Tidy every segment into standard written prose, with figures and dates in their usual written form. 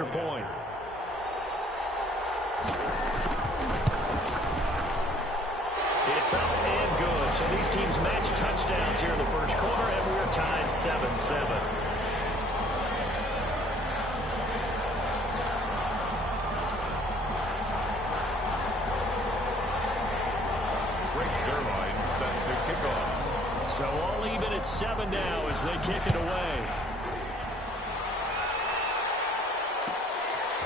extra point. It's up and good. So these teams match touchdowns here in the first quarter, and we're tied 7-7. Set to kick off. So all even at 7 now as they kick it away.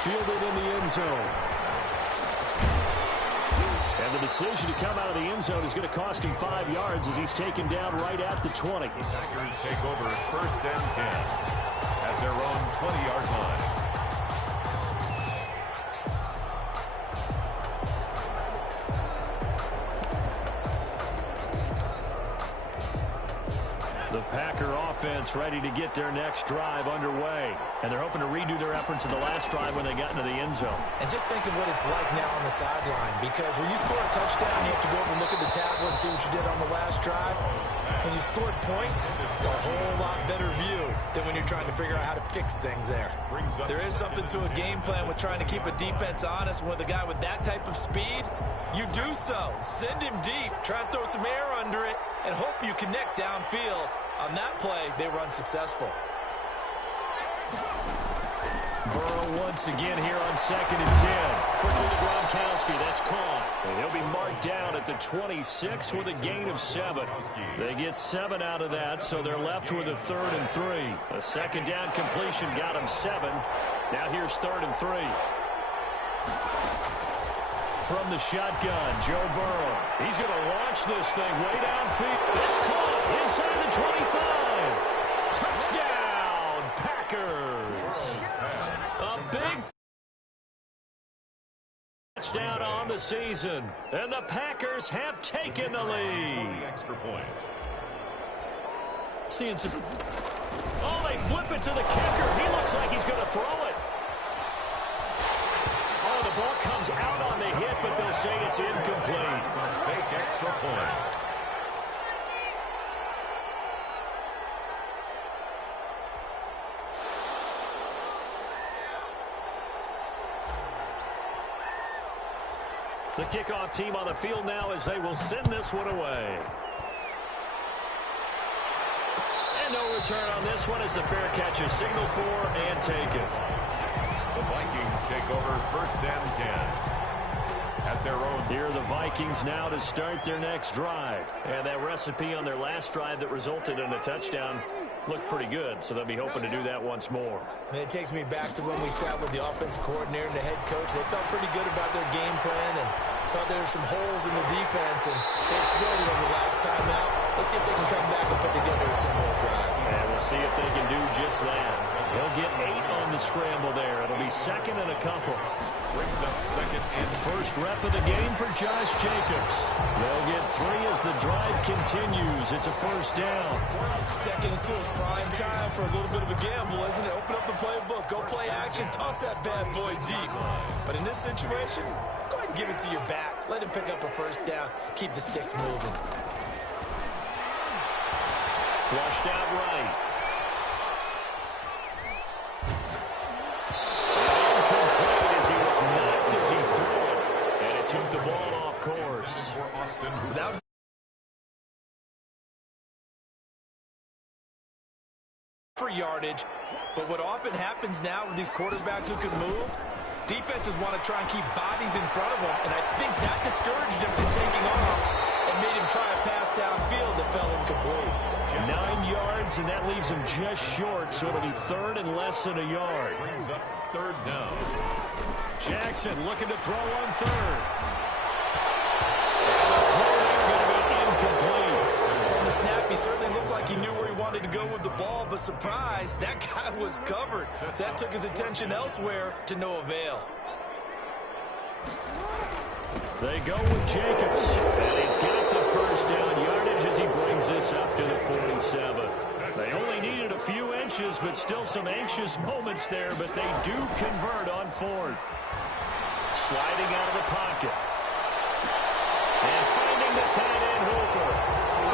Fielded in the end zone. And the decision to come out of the end zone is going to cost him 5 yards as he's taken down right at the 20. The Packers take over 1st and 10 at their own 20-yard line. The Packer offense ready to get their next drive underway. And they're hoping to redo their efforts in the last drive when they got into the end zone. And just think of what it's like now on the sideline, because when you score a touchdown, you have to go over and look at the tablet and see what you did on the last drive. When you scored points, it's a whole lot better view than when you're trying to figure out how to fix things there. There is something to a game plan with trying to keep a defense honest. With a guy with that type of speed, you do so. Send him deep, try and throw some air under it, and hope you connect downfield. On that play, they were unsuccessful. Burrow once again here on 2nd and 10. Quickly to Gronkowski. That's caught. And he'll be marked down at the 26 with a gain of 7. They get 7 out of that, so they're left with a 3rd and 3. A second down completion got him 7. Now here's 3rd and 3. From the shotgun, Joe Burrow. He's going to launch this thing way downfield. It's caught inside the 25. Touchdown, Packers. A big touchdown on the season. And the Packers have taken the lead. Extra point. Seeing some... Oh, they flip it to the kicker. He looks like he's going to throw it. Oh, the ball comes out on the hit, but they'll say it's incomplete. Fake extra point. The kickoff team on the field now as they will send this one away. And no return on this one as the fair catch is signaled for and taken. The Vikings take over 1st and 10 at their own. Here are the Vikings now to start their next drive. And that recipe on their last drive that resulted in a touchdown looked pretty good, so they'll be hoping to do that once more. And it takes me back to when we sat with the offensive coordinator and the head coach. They felt pretty good about their game plan and thought there were some holes in the defense, and they exploited them the last time out. Let's see if they can come back and put together a similar drive. And we'll see if they can do just that. They'll get 8 on the scramble there. It'll be 2nd and a couple. Brings up 2nd and First rep of the game for Josh Jacobs. They'll get 3 as the drive continues. It's a 1st down. 2nd and 2 is prime time for a little bit of a gamble, isn't it? Open up the playbook, go play action, toss that bad boy deep. But in this situation, go ahead and give it to your back. Let him pick up a 1st down. Keep the sticks moving. Flushed out right. Incomplete as he was knocked as he threw it. And it took the ball off course. That was for yardage. But what often happens now with these quarterbacks who can move, defenses want to try and keep bodies in front of them. And I think that discouraged him from taking off and made him try a pass downfield that fell incomplete. 9 yards, and that leaves him just short, so it'll be 3rd and less than a yard. brings up 3rd down. Jackson looking to throw on 3rd. And the throw there going to be incomplete. From the snap, he certainly looked like he knew where he wanted to go with the ball, but surprise, that guy was covered. So that took his attention elsewhere to no avail. They go with Jacobs, and he's got the 1st down yardage as he brings this up to the 47. They only needed a few inches, but still some anxious moments there, but they do convert on 4th. Sliding out of the pocket. And finding the tight end Hooper.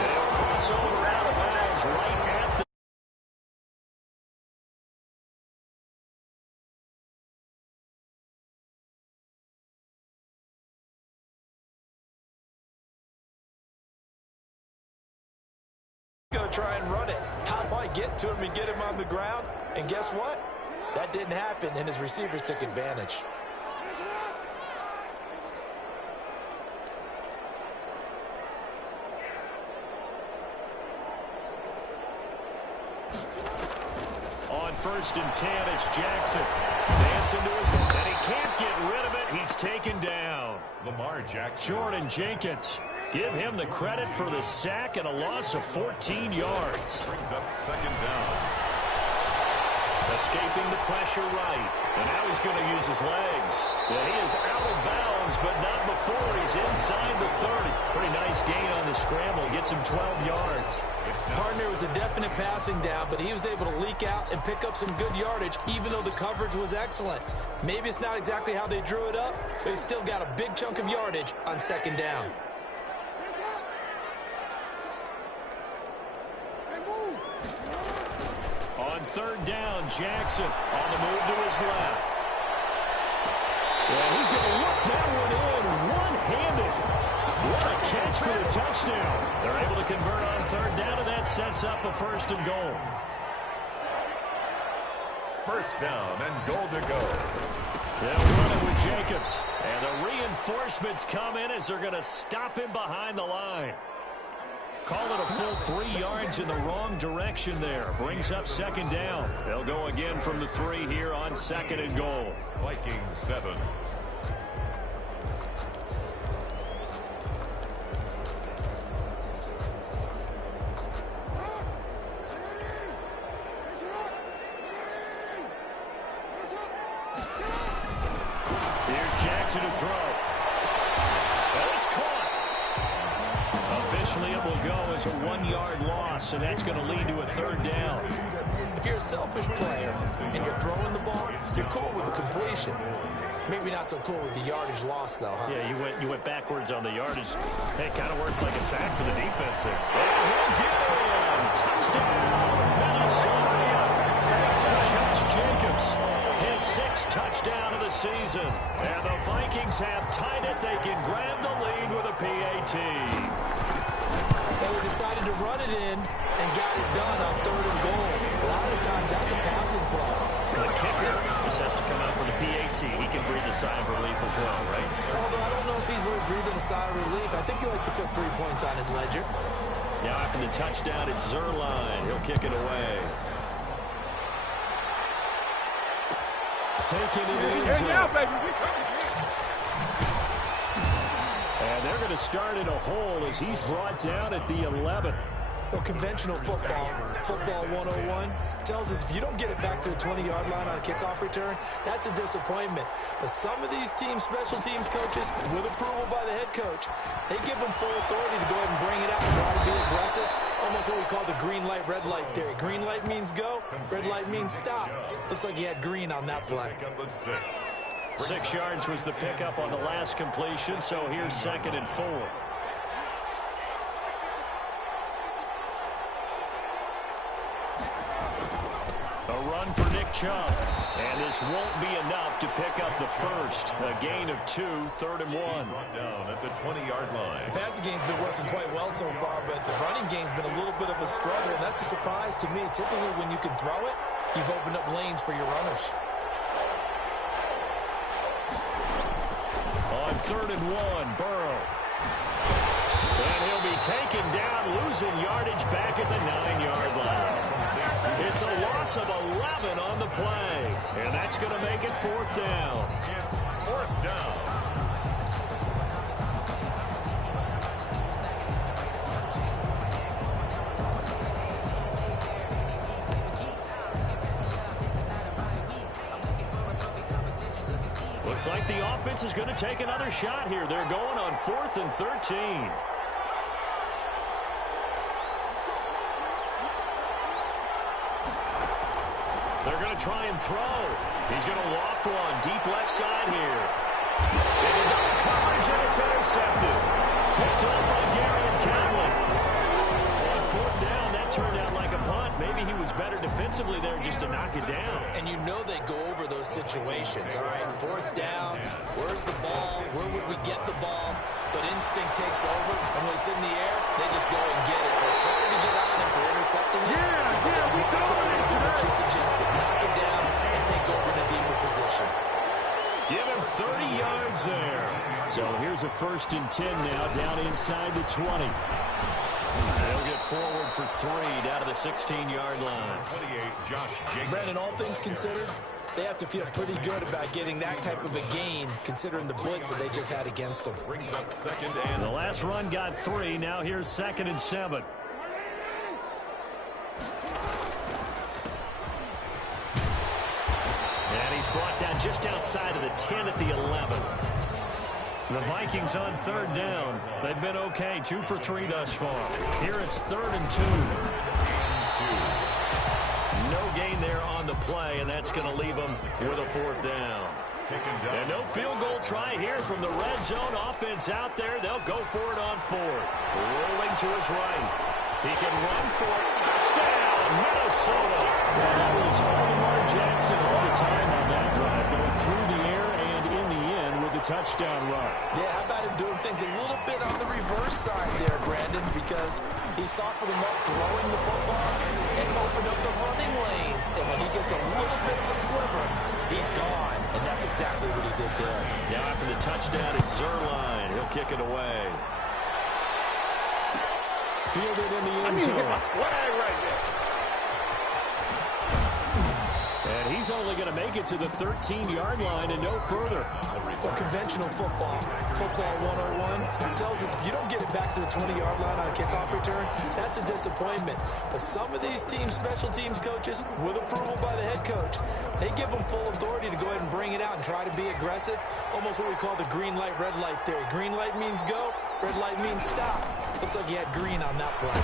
And he'll cross over out of bounds right at Going to try and run it. How do I get to him and get him on the ground? And guess what? That didn't happen, and his receivers took advantage. On 1st and 10, it's Jackson. Dancing to his left, and he can't get rid of it. He's taken down. Lamar Jackson. Jordan Jenkins. Give him the credit for the sack and a loss of 14 yards. Brings up 2nd down. Escaping the pressure right. And now he's going to use his legs. Yeah, he is out of bounds, but not before he's inside the 30. Pretty nice gain on the scramble. Gets him 12 yards. Partner was a definite passing down, but he was able to leak out and pick up some good yardage, even though the coverage was excellent. Maybe it's not exactly how they drew it up, but he still got a big chunk of yardage on 2nd down. On 3rd down, Jackson on the move to his left. And he's going to look that one in one-handed. What a catch for the touchdown. They're able to convert on 3rd down, and that sets up a 1st and goal. 1st down and goal to go. They'll run it with Jacobs. And the reinforcements come in as they're going to stop him behind the line. Call it a full 3 yards in the wrong direction there. Brings up 2nd down. They'll go again from the 3 here on 2nd and goal. Vikings 7. Here's Jackson to throw. And it's caught. Officially, it will go as a 1-yard loss, and that's going to lead to a 3rd down. If you're a selfish player and you're throwing the ball, you're cool with the completion. Maybe not so cool with the yardage loss, though, huh? Yeah, you went backwards on the yardage. Hey, kind of works like a sack for the defense there. And he'll get in! Touchdown, Minnesota! Josh Jacobs, his 6th touchdown of the season. And the Vikings have tied it. They can grab the lead with a PAT. They decided to run it in and got it done on 3rd and goal. A lot of times, that's a passing play. The kicker just has to come out for the PAT. He can breathe a sigh of relief as well, right? Although I don't know if he's really breathing a sigh of relief. I think he likes to put 3 points on his ledger. Now after the touchdown, it's Zuerlein. He'll kick it away. Taken in the end zone. And they're going to start in a hole as he's brought down at the 11. Well, conventional football 101, tells us if you don't get it back to the 20-yard line on a kickoff return, that's a disappointment. But some of these teams, special teams coaches, with approval by the head coach, they give them full authority to go ahead and bring it out and try to be aggressive. Almost what we call the green light, red light theory. Green light means go, red light means stop. Looks like he had green on that play. 6 yards was the pickup on the last completion, so here's 2nd and 4. A run for Nick Chubb, and this won't be enough to pick up the 1st. A gain of 2, 3rd and 1. Down at the 20-yard line. The passing game's been working quite well so far, but the running game's been a little bit of a struggle, and that's a surprise to me. Typically, when you can throw it, you've opened up lanes for your runners. On 3rd and 1, Burrow. And he'll be taken down, losing yardage back at the 9-yard line. It's a loss of 11 on the play, and that's going to make it 4th down. It's 4th down. Looks like the offense is going to take another shot here. They're going on 4th and 13. They're going to try and throw. He's going to loft one deep left side here. Into double coverage, and it's intercepted. Picked up by Gary and Conley. On 4th down, that turned out like a punt. Maybe maybe he was better defensively there just to knock it down. And you know they go over those situations. All right, fourth down, where's the ball? Where would we get the ball? But instinct takes over, and when it's in the air, they just go and get it. So it's hard to get on them for intercepting it. But the smart play would do what you suggested. Knock it down and take over in a deeper position. Give him 30 yards there. So here's a 1st and 10 now, down inside the 20. They'll get forward for 3 down to the 16-yard line. 28, Josh Jacobs. Brandon, all things considered, they have to feel pretty good about getting that type of a gain, considering the blitz that they just had against them. Brings up 2nd and... The last run got 3. Now here's 2nd and 7. And he's brought down just outside of the 10 at the 11. The Vikings on 3rd down. They've been okay, 2 for 3 thus far. Here it's 3rd and 2. No gain there on the play, and that's going to leave them with a 4th down. And no field goal try here from the red zone. Offense out there. They'll go for it on 4th. Rolling to his right. He can run for it. Touchdown, Minnesota. Well, that was Lamar Jackson all the time on that drive, going through the air and in the end with a touchdown run. Yeah, how about him doing things a little bit on the reverse side there, Brandon, because he softened him up throwing the football and opened up the running lanes. And when he gets a little bit of a sliver, he's gone. And that's exactly what he did there. Now after the touchdown, it's Zuerlein. He'll kick it away. Fielded in the end zone. Get my swag right there. And he's only going to make it to the 13-yard line and no further. Well, conventional football 101, tells us if you don't get it back to the 20-yard line on a kickoff return, that's a disappointment. But some of these teams, special teams coaches, with approval by the head coach, they give them full authority to go ahead and bring it out and try to be aggressive, almost what we call the green light, red light theory. Green light means go, red light means stop. Looks like he had green on that play.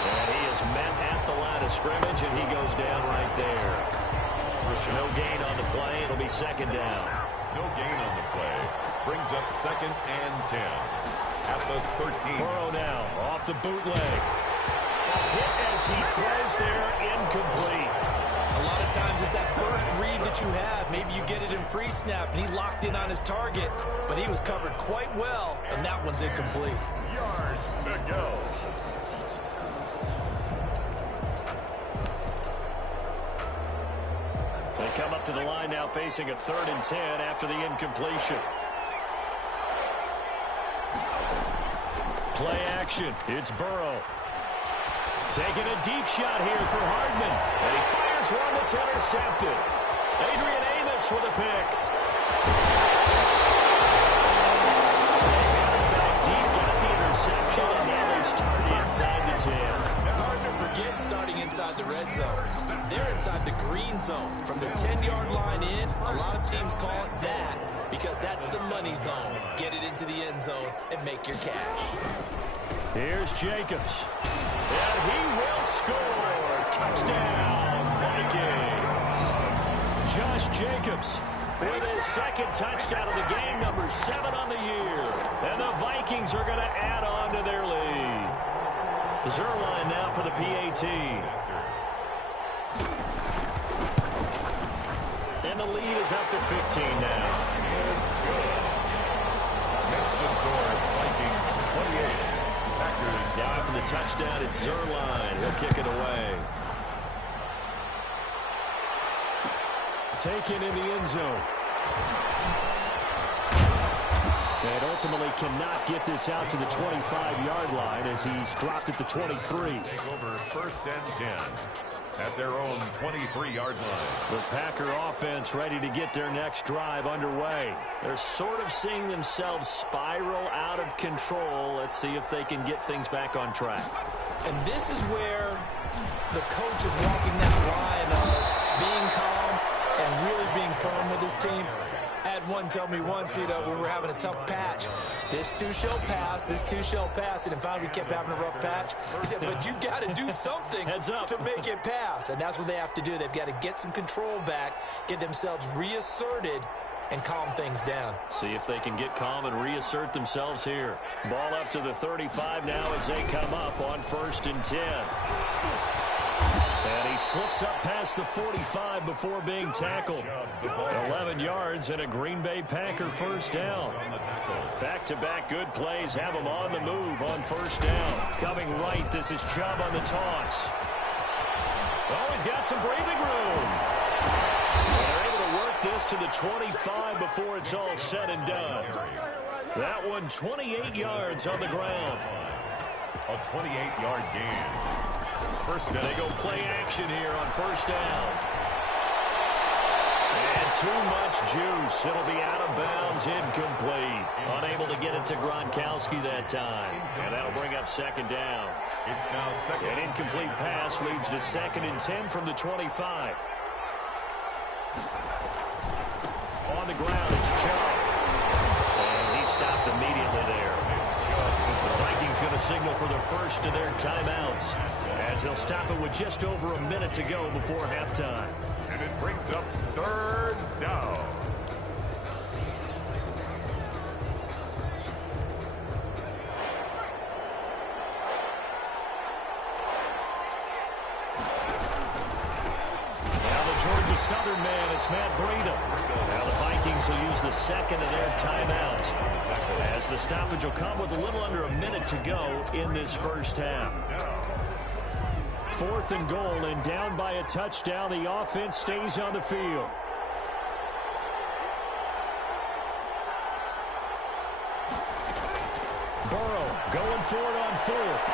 And he is met at the line of scrimmage, and he goes down right there. No gain on the play. It'll be 2nd down. No gain on the play. Brings up 2nd and 10. At the 13. Burrow now off the bootleg. A hit as he throws there, incomplete. A lot of times it's that first read that you have. Maybe you get it in pre-snap, and he locked in on his target, but he was covered quite well, and that one's incomplete. Yards to go. They come up to the line now facing a 3rd and 10 after the incompletion. Play action. It's Burrow. Taking a deep shot here for Hardman. And he fires one that's intercepted. Adrian Amos with a pick. Back deep, got the interception, and now they start inside the 10. Hard to forget starting inside the red zone. They're inside the green zone. From the 10-yard line in, a lot of teams call it that because that's the money zone. Get it into the end zone and make your cash. Here's Jacobs. And he will score. Touchdown, Vikings. Josh Jacobs with his 2nd touchdown of the game, number 7 on the year. And the Vikings are going to add on to their lead. Zuerlein now for the PAT. And the lead is up to 15 now. Makes the score, Vikings 28. Packers. Now after the touchdown, it's Zuerlein. He'll kick it away. Taken in the end zone. And ultimately cannot get this out to the 25-yard line as he's dropped at the 23. Take over 1st and 10 at their own 23-yard line. The Packer offense ready to get their next drive underway. They're sort of seeing themselves spiral out of control. Let's see if they can get things back on track. And this is where the coach is walking that line of being calm and really being firm with his team. I had one tell me once, when we were having a tough patch, this too shall pass, this too shall pass, and finally we kept having a rough patch. He said, but you got to do something to make it pass, and that's what they have to do. They've got to get some control back, get themselves reasserted, and calm things down. See if they can get calm and reassert themselves here. Ball up to the 35 now as they come up on 1st and 10. And he slips up past the 45 before being tackled. 11 yards and a Green Bay Packer first down. Back-to-back good plays have him on the move on first down. Coming right, this is Chubb on the toss. Oh, he's got some breathing room. And they're able to work this to the 25 before it's all said and done. That one 28 yards on the ground. A 28-yard gain. First down. They go play action here on first down. And too much juice. It'll be out of bounds, incomplete. Unable to get it to Gronkowski that time. And that'll bring up second down. It's now second. An incomplete pass leads to 2nd and 10 from the 25. On the ground, it's Chubb. And he stopped immediately there. The Vikings going to signal for the first of their timeouts, as they'll stop it with just over a minute to go before halftime. And it brings up third down. Now the Georgia Southern man, it's Matt Breida. Now the Vikings will use the second of their timeouts, as the stoppage will come with a little under a minute to go in this first half. 4th and goal, and down by a touchdown. The offense stays on the field. Burrow going for it on 4th.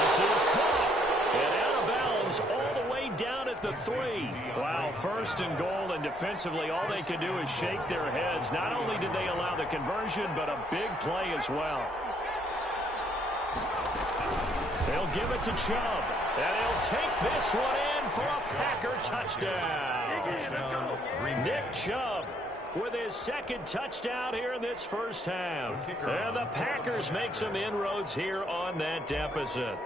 This is caught. And out of bounds all the way down at the 3. Wow, 1st and goal, and defensively all they can do is shake their heads. Not only did they allow the conversion, but a big play as well. They'll give it to Chubb. And he'll take this one in for a Packer touchdown. Nick Chubb with his 2nd touchdown here in this first half. And the Packers make some inroads here on that deficit.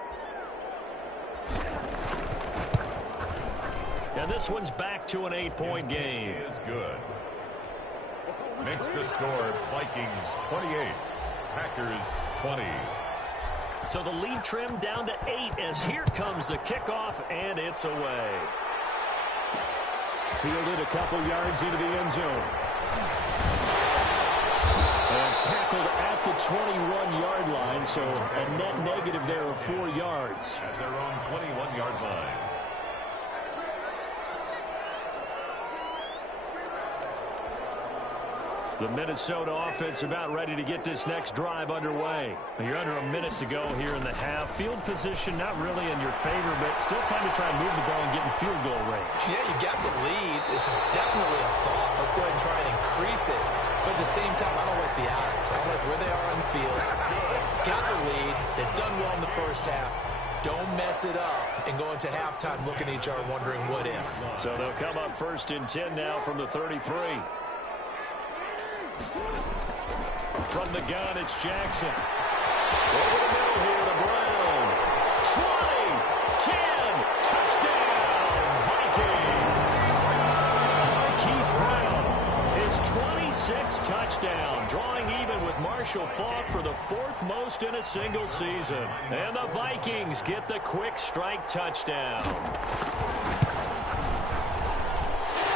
And this one's back to an 8-point game. Is good. Makes the score Vikings 28, Packers 20. So the lead trimmed down to 8 as here comes the kickoff, and it's away. Fielded a couple yards into the end zone. And tackled at the 21-yard line, so a net negative there of 4 yards. At their own 21-yard line. The Minnesota offense about ready to get this next drive underway. You're under a minute to go here in the half. Field position not really in your favor, but still time to try and move the ball and get in field goal range. Yeah, you got the lead. It's definitely a thought. Let's go ahead and try and increase it. But at the same time, I don't like the odds. I don't like where they are on the field. Got the lead. They've done well in the first half. Don't mess it up and go into halftime looking at each other wondering what if. So they'll come up 1st and 10 now from the 33. From the gun, it's Jackson. Over the middle here to Brown. 20, 10, touchdown, Vikings. Marquise Brown, his 26th touchdown, drawing even with Marshall Faulk for the 4th most in a single season. And the Vikings get the quick strike touchdown.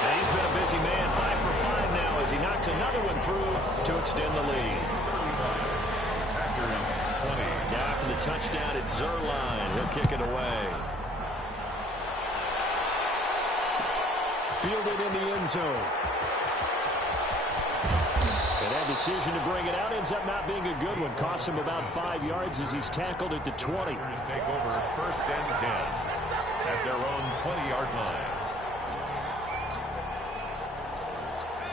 And he's been a busy man, 5 for 5 now as he knocks another one through to extend the lead. Packers 20. Now after the touchdown, it's Zuerlein. He'll kick it away. Fielded in the end zone. And that decision to bring it out ends up not being a good one. Costs him about 5 yards as he's tackled at the 20. Packers take over 1st and 10 at their own 20-yard line.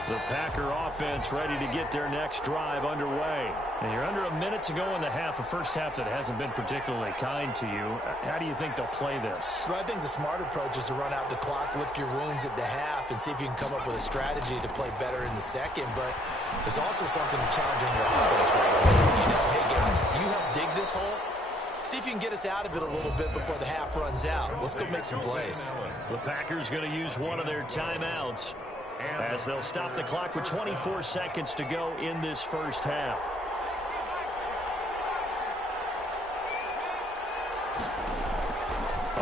The Packer offense ready to get their next drive underway. And you're under a minute to go in the half, a first half that hasn't been particularly kind to you. How do you think they'll play this? Well, I think the smart approach is to run out the clock, lick your wounds at the half, and see if you can come up with a strategy to play better in the second. But there's also something to challenging your offense right here. You know, hey, guys, you help dig this hole. See if you can get us out of it a little bit before the half runs out. Let's go make some plays. The Packers going to use one of their timeouts, as they'll stop the clock with 24 seconds to go in this first half.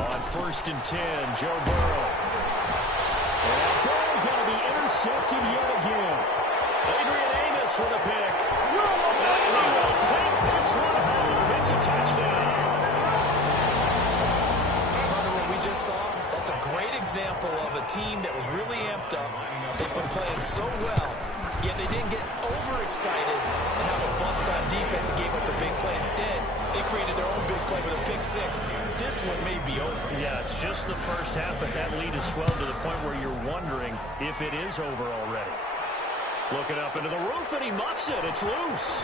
On 1st and 10, Joe Burrow. And that ball going to be intercepted yet again. Adrian Amos with a pick. And he will take this one home. It's a touchdown. Partner, what we just saw, that's a great example of a team that was really amped up. They've been playing so well, yet they didn't get overexcited and have a bust on defense and gave up a big play. Instead, they created their own big play with a pick six. This one may be over. Yeah, it's just the first half, but that lead has swelled to the point where you're wondering if it is over already. Looking up into the roof, and he muffs it. It's loose.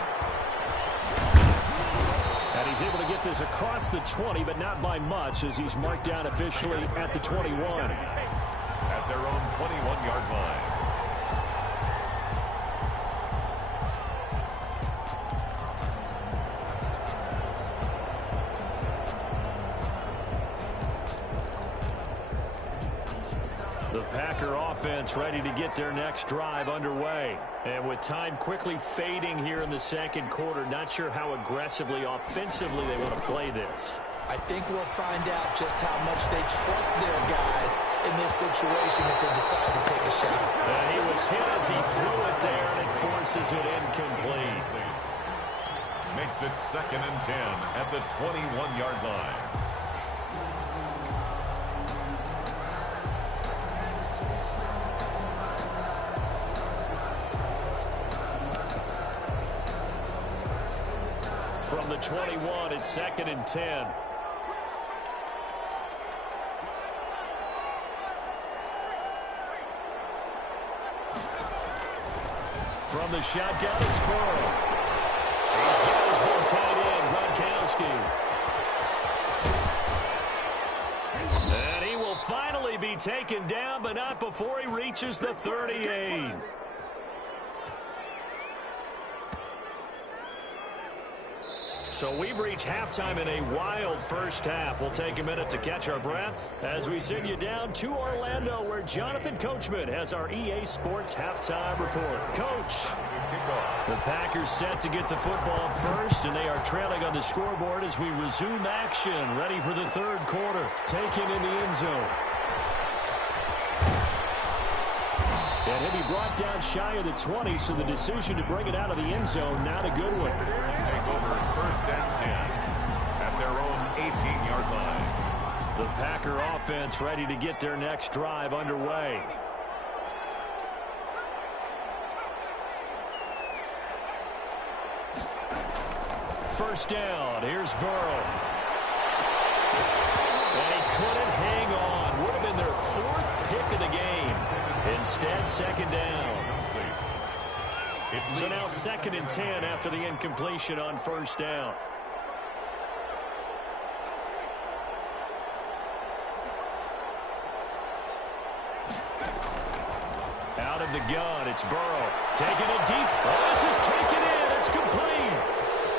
And he's able to get this across the 20, but not by much, as he's marked down officially at the 21. At their own 21-yard line. The Packer offense ready to get their next drive underway. And with time quickly fading here in the second quarter, not sure how aggressively, offensively they want to play this. I think we'll find out just how much they trust their guys in this situation if they decide to take a shot. And he was hit as he threw it there, and it forces it incomplete. Makes it 2nd and 10 at the 21-yard line. From the 21, it's 2nd and 10. From the shotgun, it's Burrow. He's got his big tight end, Gronkowski. And he will finally be taken down, but not before he reaches the 38. So we've reached halftime in a wild first half. We'll take a minute to catch our breath as we send you down to Orlando, where Jonathan Coachman has our EA Sports halftime report. Coach, the Packers set to get the football first, and they are trailing on the scoreboard as we resume action, ready for the third quarter. Taken in the end zone. And he'll be brought down shy of the 20, so the decision to bring it out of the end zone, not a good one. Take over 1st and 10 at their own 18-yard line. The Packer offense ready to get their next drive underway. First down, here's Burrow. And he couldn't hang on. Would have been their 4th pick of the game. Instead, 2nd down. So now 2nd and 10 after the incompletion on 1st down. Out of the gun, it's Burrow. Taking it deep. Oh, this is taken in. It's complete.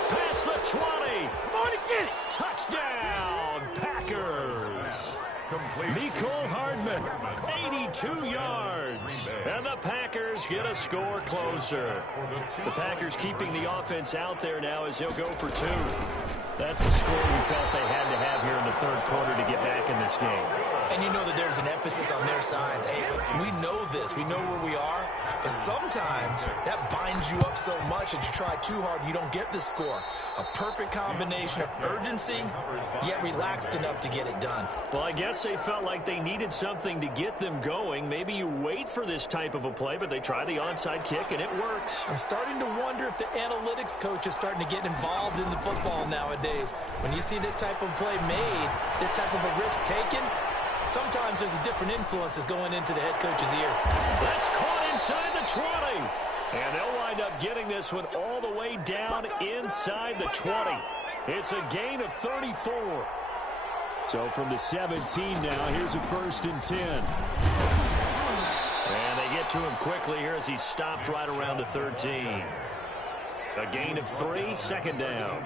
Past the 20. Come on and get it. Touchdown, Packers. Mecole Hardman, 82 yards. And the Packers get a score closer. The Packers keeping the offense out there now as he'll go for 2. That's a score you felt they had to have here in the third quarter to get back in this game. And you know that there's an emphasis on their side. Hey, we know this. We know where we are. But sometimes that binds you up so much that you try too hard, you don't get the score. A perfect combination of urgency, yet relaxed enough to get it done. Well, I guess they felt like they needed something to get them going. Maybe you wait for this type of a play, but they try the onside kick, and it works. I'm starting to wonder if the analytics coach is starting to get involved in the football nowadays. When you see this type of play made, this type of a risk taken, sometimes there's a different influences going into the head coach's ear. That's caught inside the 20. And they'll wind up getting this one all the way down inside the 20. It's a gain of 34. So from the 17 now, here's a 1st and 10. And they get to him quickly here as he stopped right around the 13. A gain of 3, 2nd down.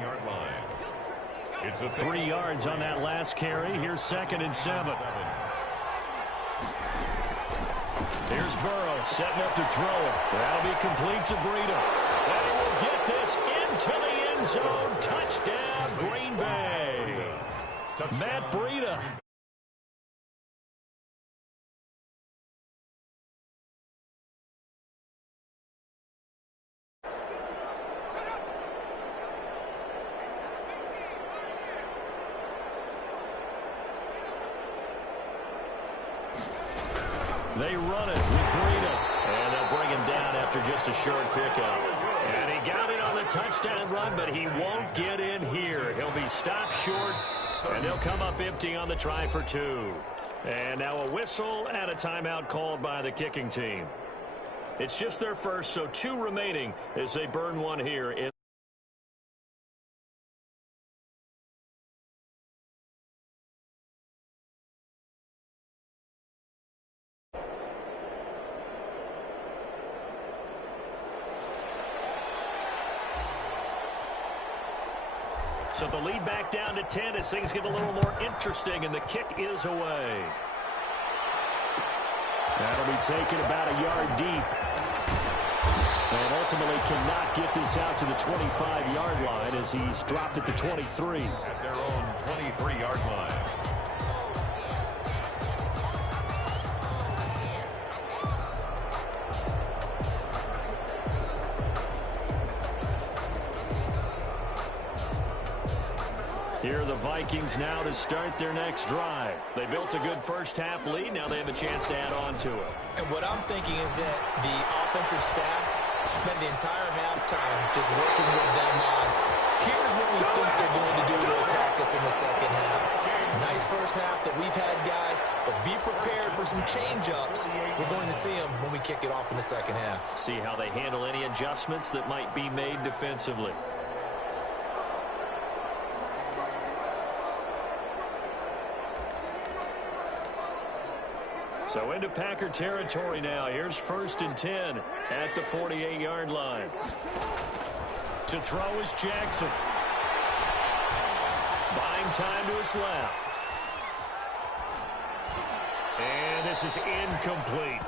It's a 3 yards on that last carry. Here's 2nd and 7. Here's Burrow setting up to throw it. That'll be complete to Breida. And he will get this into the end zone. Touchdown, Green Bay. Matt Breida. They run it with Breida. And they'll bring him down after just a short pickup. And he got it on the touchdown run, but he won't get in here. He'll be stopped short, and they'll come up empty on the try for 2. And now a whistle and a timeout called by the kicking team. It's just their first, so 2 remaining as they burn one here. So the lead back down to 10 as things get a little more interesting, and the kick is away. That'll be taken about a yard deep. And ultimately cannot get this out to the 25-yard line as he's dropped at the 23. At their own 23-yard line. Here are the Vikings now to start their next drive. They built a good first-half lead. Now they have a chance to add on to it. And what I'm thinking is that the offensive staff spent the entire halftime just working with them on, here's what we think they're going to do to attack us in the second half. Nice first half that we've had, guys, but be prepared for some change-ups. We're going to see them when we kick it off in the second half. See how they handle any adjustments that might be made defensively. So into Packer territory now. Here's 1st and 10 at the 48-yard line. To throw is Jackson. Buying time to his left. And this is incomplete.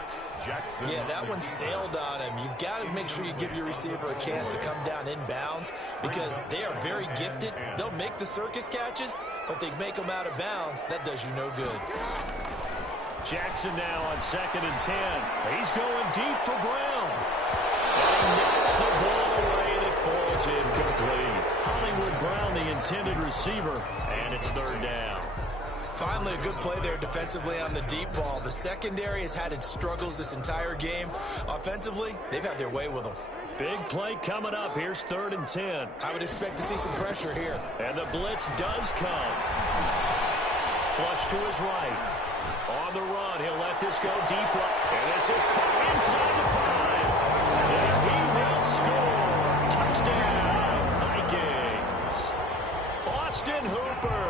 Jackson. Yeah, that one sailed on him. You've got to make sure you give your receiver a chance to come down inbounds because they are very gifted. They'll make the circus catches, but they make them out of bounds. That does you no good. Jackson now on 2nd and 10. He's going deep for Brown. And he knocks the ball away and it falls incomplete. Hollywood Brown, the intended receiver, and it's 3rd down. Finally, a good play there defensively on the deep ball. The secondary has had its struggles this entire game. Offensively, they've had their way with them. Big play coming up. Here's 3rd and 10. I would expect to see some pressure here. And the blitz does come. Flush to his right. On the run, he'll let this go deep right. And this is caught inside the 5. And he will score. Touchdown, Vikings. Austin Hooper.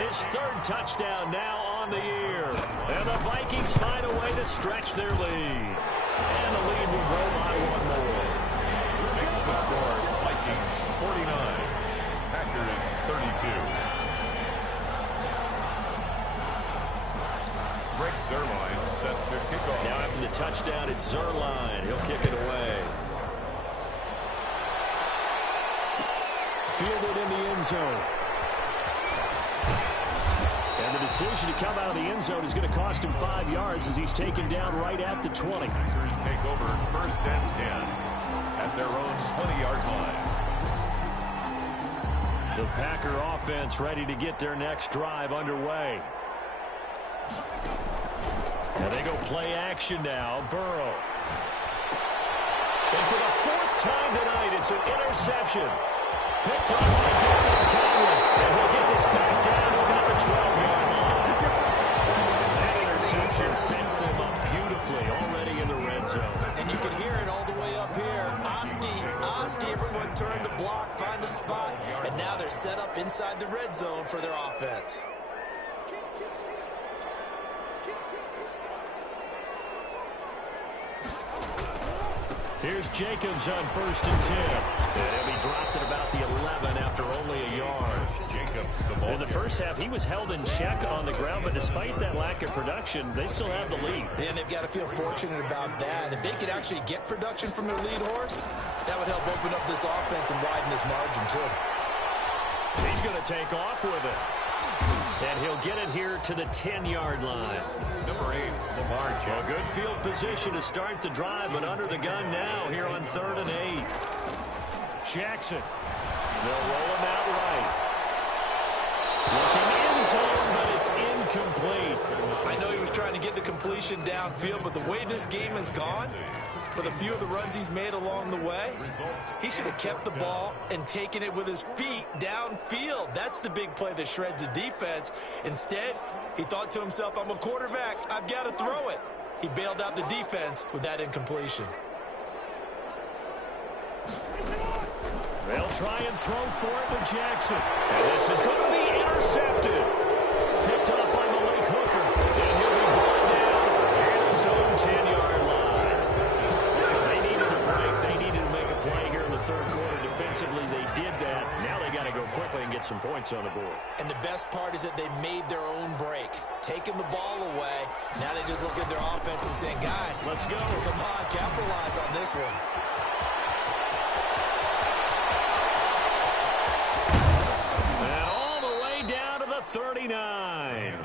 His 3rd touchdown now on the year. And the Vikings find a way to stretch their lead. And the lead will grow by 1 more. Makes the score Vikings 49. Packers 32. Greg Zuerlein set to kick off. Now after the touchdown, it's Zuerlein. He'll kick it away. Fielded in the end zone. And the decision to come out of the end zone is going to cost him 5 yards as he's taken down right at the 20. Packers take over 1st and 10 at their own 20-yard line. The Packer offense ready to get their next drive underway. And they go play action now. Burrow. And for the 4th time tonight, it's an interception. Picked off by David Conley. And he'll get this back down to about the 12-yard line. That interception sets them up beautifully already in the red zone. And you can hear it all the way up here. Oski, everyone turned to block, find a spot, and now they're set up inside the red zone for their offense. Here's Jacobs on 1st and 10. And he'll be dropped at about the 11 after only a yard. Jacobs, the ball In the first half, he was held in check on the ground, but despite that lack of production, they still have the lead. And they've got to feel fortunate about that. If they could actually get production from their lead horse, that would help open up this offense and widen this margin, too. He's going to take off with it. And he'll get it here to the 10-yard line. Number 8, Lamar Jackson. A good field position to start the drive, but under the gun now here on 3rd and 8. Jackson. They'll roll him out right. Looking in zone, but It's incomplete. I know he was trying to get the completion downfield, but the way this game has gone, with a few of the runs he's made along the way, he should have kept the ball and taken it with his feet downfield. That's the big play that shreds a defense. Instead, he thought to himself, I'm a quarterback, I've got to throw it. He bailed out the defense with that incompletion. They'll try and throw for it with Jackson. And this is going to be intercepted. Picked up by Malik Hooker. And he'll be brought down at his own 10-yard line. They needed a break. They needed to make a play here in the third quarter. Defensively, they did that. Now they got to go quickly and get some points on the board. And the best part is that they made their own break. Taking the ball away. Now they just look at their offense and saying, guys, let's go. Come on, capitalize on this one. And all the way down to the 39.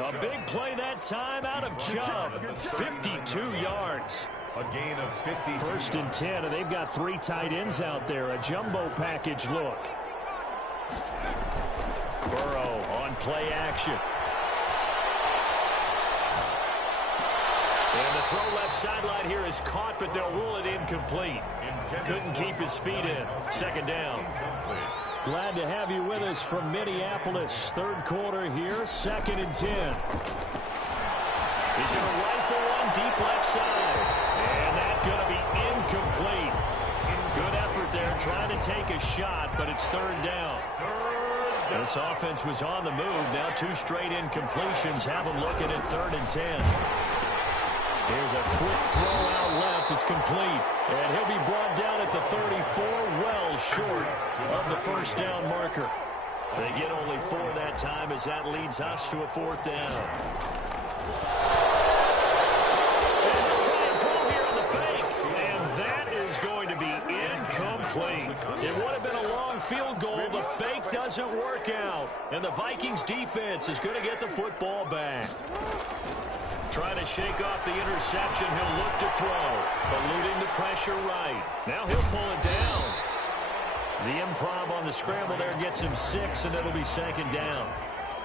A big play that time out of Chubb. 52 yards. A gain of 52. First and 10, and they've got 3 tight ends out there. A jumbo package look. Burrow on play action. And the throw left sideline here is caught, but they'll rule it incomplete. Couldn't keep his feet in. Second down. Glad to have you with us from Minneapolis. Third quarter here, 2nd and 10. He's going to rifle one deep left side. And that's going to be incomplete. Good effort there trying to take a shot, but it's third down. This offense was on the move. Now 2 straight incompletions have them looking at 3rd and 10. Here's a quick throw out left. It's complete. And he'll be brought down at the 34, well short of the first down marker. They get only 4 that time as that leads us to a 4th down. And they'll try and throw here on the fake. And that is going to be incomplete. It would have been a long field goal. The fake doesn't work out. And the Vikings defense is going to get the football back. Trying to shake off the interception. He'll look to throw. Eluding the pressure right. Now he'll pull it down. The improv on the scramble there gets him 6, and it'll be 2nd down.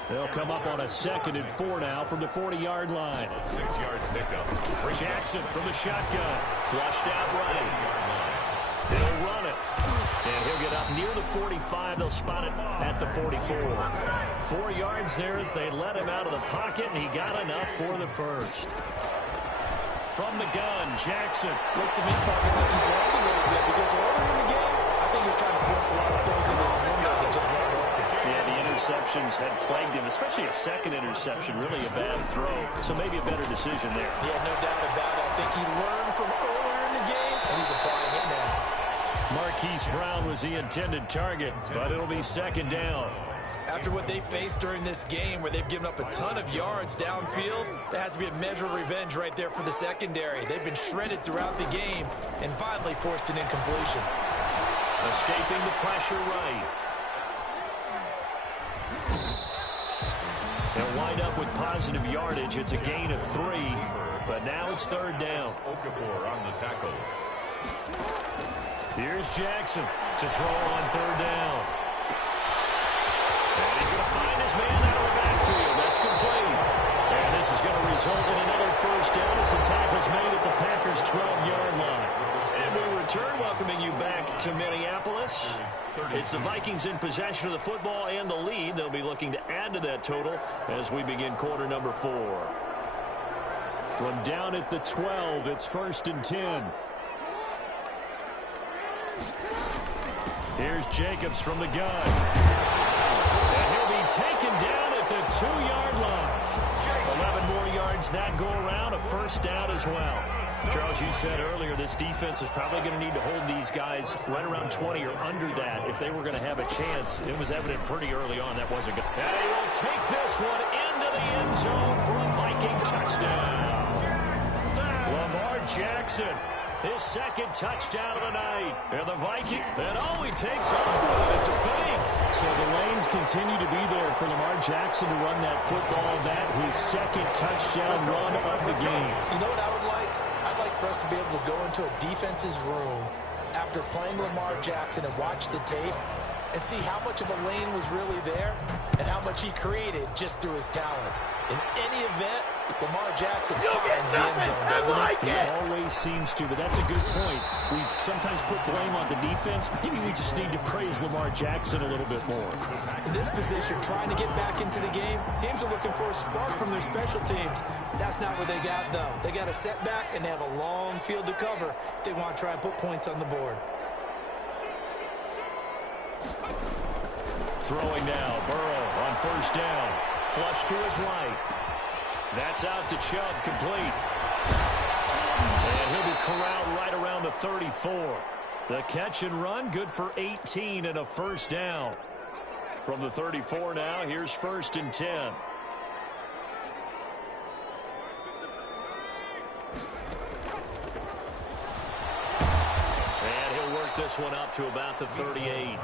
They'll come up on a 2nd and 4 now from the 40-yard line. 6-yard pickup. Jackson from the shotgun. Flushed out right. He'll run it. And he'll get up near the 45. They'll spot it at the 44. 4 yards there as they let him out of the pocket, and he got enough for the first. From the gun, Jackson. Looks to me probably like he's learned a little bit because earlier in the game, I think he was trying to force a lot of throws into his windows that just weren't open. Yeah, the interceptions had plagued him, especially a second interception, really a bad throw. So maybe a better decision there. Yeah, no doubt about it. I think he learned from earlier in the game, and he's applying it now. Marquise Brown was the intended target, but it'll be 2nd down. After what they faced during this game where they've given up a ton of yards downfield, there has to be a measure of revenge right there for the secondary. They've been shredded throughout the game and finally forced an incompletion. Escaping the pressure right. They'll wind up with positive yardage. It's a gain of 3, but now it's 3rd down. Okafor on the tackle. Here's Jackson to throw on 3rd down. And he's going to find his man out of the backfield. That's complete. And this is going to result in another first down as the tackle's made at the Packers' 12-yard line. And we return, welcoming you back to Minneapolis. It's the Vikings in possession of the football and the lead. They'll be looking to add to that total as we begin quarter number 4. From down at the 12, it's 1st and 10. Here's Jacobs from the gun. And he'll be taken down at the 2-yard line. 11 more yards that go around, a first down as well. Charles, you said earlier this defense is probably going to need to hold these guys right around 20 or under that if they were going to have a chance. It was evident pretty early on that wasn't good. And he will take this one into the end zone for a Viking touchdown. Lamar Jackson, his 2nd touchdown of the night. And the Viking, and he takes off. It's a fake. So the lanes continue to be there for Lamar Jackson to run that football. That his 2nd touchdown run of the game. You know what I would like? I'd like for us to be able to go into a defense's room after playing Lamar Jackson and watch the tape and see how much of a lane was really there and how much he created just through his talents. In any event, Lamar Jackson finds the end zone, doesn't he? He always seems to, but that's a good point. We sometimes put blame on the defense. Maybe we just need to praise Lamar Jackson a little bit more. In this position, trying to get back into the game, teams are looking for a spark from their special teams. That's not what they got, though. They got a setback, and they have a long field to cover if they want to try and put points on the board. Throwing now, Burrow on first down. Flush to his right. That's out to Chubb, complete. And he'll be corralled right around the 34. The catch and run, good for 18 and a first down. From the 34 now, here's 1st and 10. And he'll work this one up to about the 38.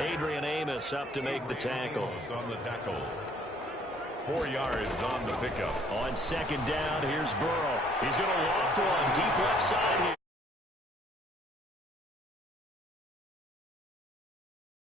Adrian Amos up to make the tackle. On the tackle. 4 yards on the pickup. On 2nd down, here's Burrow. He's going to loft one deep left side here.